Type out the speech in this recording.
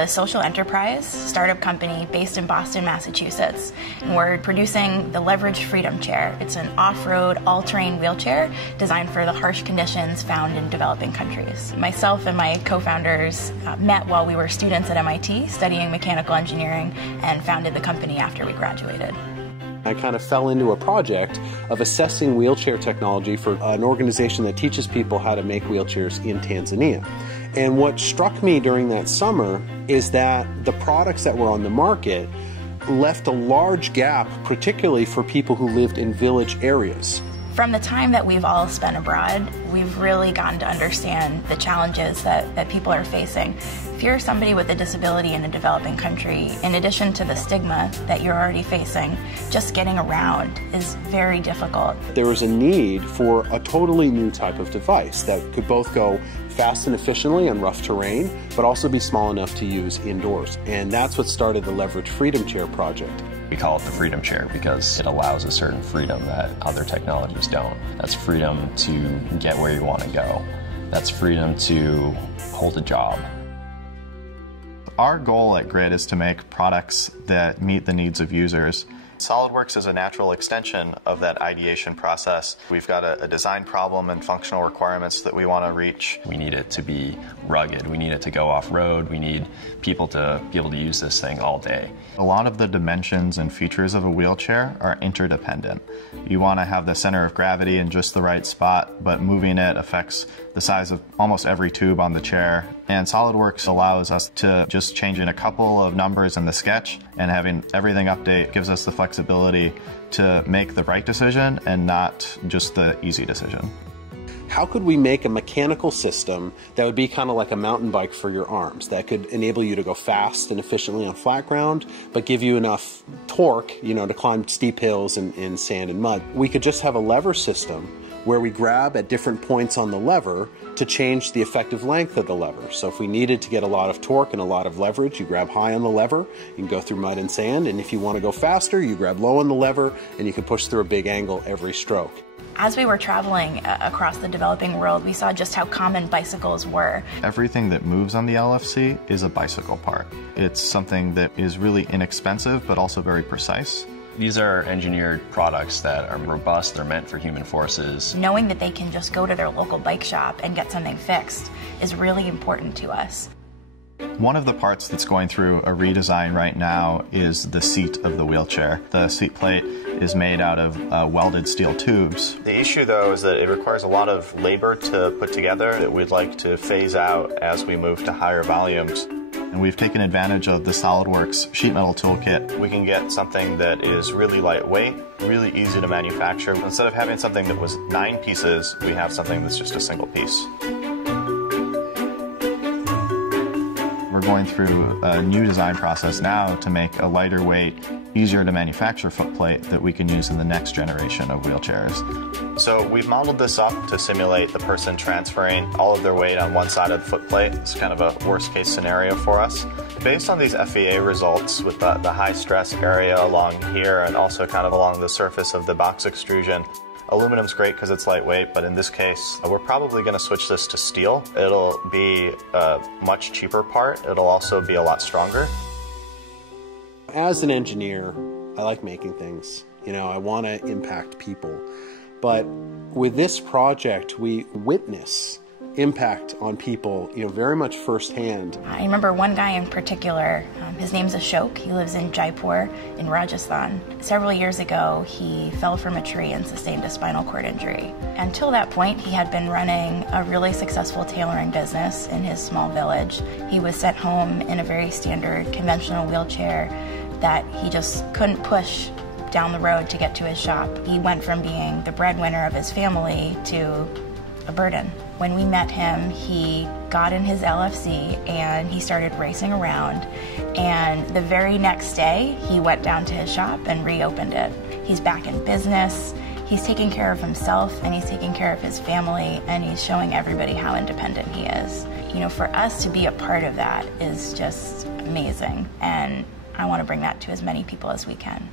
a social enterprise startup company based in Boston, Massachusetts, and we're producing the Leverage Freedom Chair. It's an off-road, all-terrain wheelchair designed for the harsh conditions found in developing countries. Myself and my co-founders met while we were students at MIT studying mechanical engineering and founded the company after we graduated. I kind of fell into a project of assessing wheelchair technology for an organization that teaches people how to make wheelchairs in Tanzania. And what struck me during that summer is that the products that were on the market left a large gap, particularly for people who lived in village areas. From the time that we've all spent abroad, we've really gotten to understand the challenges that people are facing. If you're somebody with a disability in a developing country, in addition to the stigma that you're already facing, just getting around is very difficult. There was a need for a totally new type of device that could both go fast and efficiently on rough terrain, but also be small enough to use indoors. And that's what started the Leverage Freedom Chair project. We call it the Freedom Chair because it allows a certain freedom that other technologies don't. That's freedom to get where you want to go. That's freedom to hold a job. Our goal at Grid is to make products that meet the needs of users. SOLIDWORKS is a natural extension of that ideation process. We've got a design problem and functional requirements that we want to reach. We need it to be rugged. We need it to go off-road. We need people to be able to use this thing all day. A lot of the dimensions and features of a wheelchair are interdependent. You want to have the center of gravity in just the right spot, but moving it affects the size of almost every tube on the chair. And SOLIDWORKS allows us to just change in a couple of numbers in the sketch, and having everything update gives us the flexibility to make the right decision and not just the easy decision. How could we make a mechanical system that would be kind of like a mountain bike for your arms, that could enable you to go fast and efficiently on flat ground, but give you enough torque, to climb steep hills in sand and mud? We could just have a lever system where we grab at different points on the lever to change the effective length of the lever. So if we needed to get a lot of torque and a lot of leverage, you grab high on the lever, you can go through mud and sand, and if you want to go faster, you grab low on the lever, and you can push through a big angle every stroke. As we were traveling across the developing world, we saw just how common bicycles were. Everything that moves on the LFC is a bicycle part. It's something that is really inexpensive, but also very precise. These are engineered products that are robust, they're meant for human forces. Knowing that they can just go to their local bike shop and get something fixed is really important to us. One of the parts that's going through a redesign right now is the seat of the wheelchair. The seat plate is made out of welded steel tubes. The issue, though, is that it requires a lot of labor to put together that we'd like to phase out as we move to higher volumes. And we've taken advantage of the SOLIDWORKS sheet metal toolkit. We can get something that is really lightweight, really easy to manufacture. Instead of having something that was 9 pieces, we have something that's just a single piece. We're going through a new design process now to make a lighter weight, easier to manufacture footplate that we can use in the next generation of wheelchairs. So we've modeled this up to simulate the person transferring all of their weight on one side of the footplate. It's kind of a worst case scenario for us. Based on these FEA results with the high stress area along here and also kind of along the surface of the box extrusion, aluminum's great because it's lightweight, but in this case, we're probably going to switch this to steel. It'll be a much cheaper part. It'll also be a lot stronger. As an engineer, I like making things. I want to impact people. But with this project, we witness impact on people, very much firsthand. I remember one guy in particular, his name's Ashok. He lives in Jaipur in Rajasthan. Several years ago, he fell from a tree and sustained a spinal cord injury. Until that point, he had been running a really successful tailoring business in his small village. He was sent home in a very standard conventional wheelchair that he just couldn't push down the road to get to his shop. He went from being the breadwinner of his family to a burden. When we met him, he got in his LFC and he started racing around, and the very next day he went down to his shop and reopened it. He's back in business, he's taking care of himself and he's taking care of his family, and he's showing everybody how independent he is. For us to be a part of that is just amazing, and I want to bring that to as many people as we can.